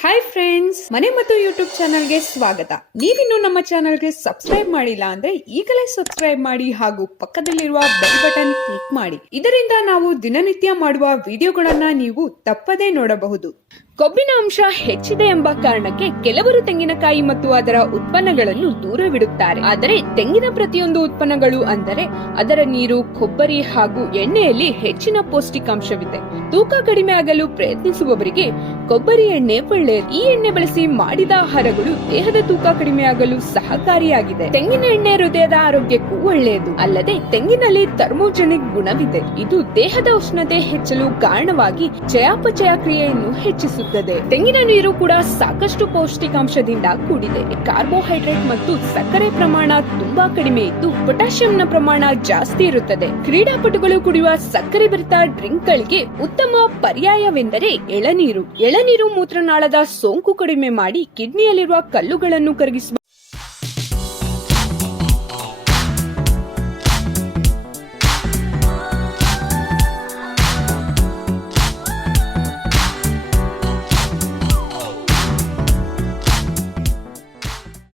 Hi friends, ಮನೆ ಮತ್ತು YouTube ಚಾನಲ್ಗೆ ಸ್ವಾಗತ. ನೀವಿನ್ನು ನಮ್ಮ ಚಾನಲ್ಗೆ ಸಬ್ಸ್ಕ್ರೈಬ್ ಮಾಡಿಲ್ಲ ಅಂದ್ರೆ ಈಗಲೇ ಸಬ್ಸ್ಕ್ರೈಬ್ ಮಾಡಿ ಹಾಗೂ ಪಕ್ಕದಲ್ಲಿರುವ ಬೆಲ್ ಬಟನ್ ಕ್ಲಿಕ್ ಮಾಡಿ. ಇದರಿಂದ ನಾವು ದಿನನಿತ್ಯ ಮಾಡುವ ವಿಡಿಯೋಗಳನ್ನ ನೀವು ತಪ್ಪದೇ ನೋಡಬಹುದು. ಕೊಬ್ಬಿನ ಅಂಶ ಹೆಚ್ಚಿದೆ ಎಂಬ ಕಾರಣಕ್ಕೆ ಕೆಲವರು ತೆಂಗಿನಕಾಯಿ ಮತ್ತು ಅದರ ಉತ್ಪನ್ನಗಳನ್ನು ದೂರವಿಡುತ್ತಾರೆ. ಆದರೆ ತೆಂಗಿನ ಪ್ರತಿಯೊಂದು ಉತ್ಪನ್ನಗಳು ಅಂದರೆ ಅದರ ನೀರು, ಕೊಬ್ಬರಿ ಹಾಗೂ ಎಣ್ಣೆಯಲ್ಲಿ ಹೆಚ್ಚಿನ ಪೌಷ್ಟಿಕಾಂಶವಿದೆ. ತೂಕ ಕಡಿಮೆ ಆಗಲು ಪ್ರಯತ್ನಿಸುವವರಿಗೆ ಕೊಬ್ಬರಿ ಎಣ್ಣೆ ಒಳ್ಳೆಯದು. ಈ ಎಣ್ಣೆ ಬಳಸಿ ಮಾಡಿದ ಆಹಾರಗಳು ದೇಹದ ತೂಕ ಕಡಿಮೆ ಆಗಲು ಸಹಕಾರಿಯಾಗಿದೆ. ತೆಂಗಿನ ಎಣ್ಣೆ ಹೃದಯದ ಆರೋಗ್ಯಕ್ಕೂ ಒಳ್ಳೆಯದು. ಅಲ್ಲದೆ ತೆಂಗಿನಲ್ಲಿ ಥರ್ಮೋಜೆನಿಕ್ ಗುಣವಿದೆ. ಇದು ದೇಹದ ಉಷ್ಣತೆ ಹೆಚ್ಚಲು ಕಾರಣವಾಗಿ ಚಯಾಪಚಯ ಕ್ರಿಯೆಯನ್ನು ಹೆಚ್ಚಿಸುತ್ತದೆ. ತೆಂಗಿನ ನೀರು ಕೂಡ ಸಾಕಷ್ಟು ಪೌಷ್ಟಿಕಾಂಶದಿಂದ ಕೂಡಿದೆ. ಕಾರ್ಬೋಹೈಡ್ರೇಟ್ ಮತ್ತು ಸಕ್ಕರೆ ಪ್ರಮಾಣ ತುಂಬಾ ಕಡಿಮೆ ಇದ್ದು ಪೊಟ್ಯಾಷಿಯಂನ ಪ್ರಮಾಣ ಜಾಸ್ತಿ ಇರುತ್ತದೆ. ಕ್ರೀಡಾಪಟುಗಳು ಕುಡಿಯುವ ಸಕ್ಕರೆ ಭರಿತ ಡ್ರಿಂಕ್ ಗಳಿಗೆ ಉತ್ತಮ ಪರ್ಯಾಯವೆಂದರೆ ಎಳನೀರು. ಎಳನೀರು ಮೂತ್ರನಾಳದ ಸೋಂಕು ಕಡಿಮೆ ಮಾಡಿ ಕಿಡ್ನಿಯಲ್ಲಿರುವ ಕಲ್ಲುಗಳನ್ನು ಕರಗಿಸುವ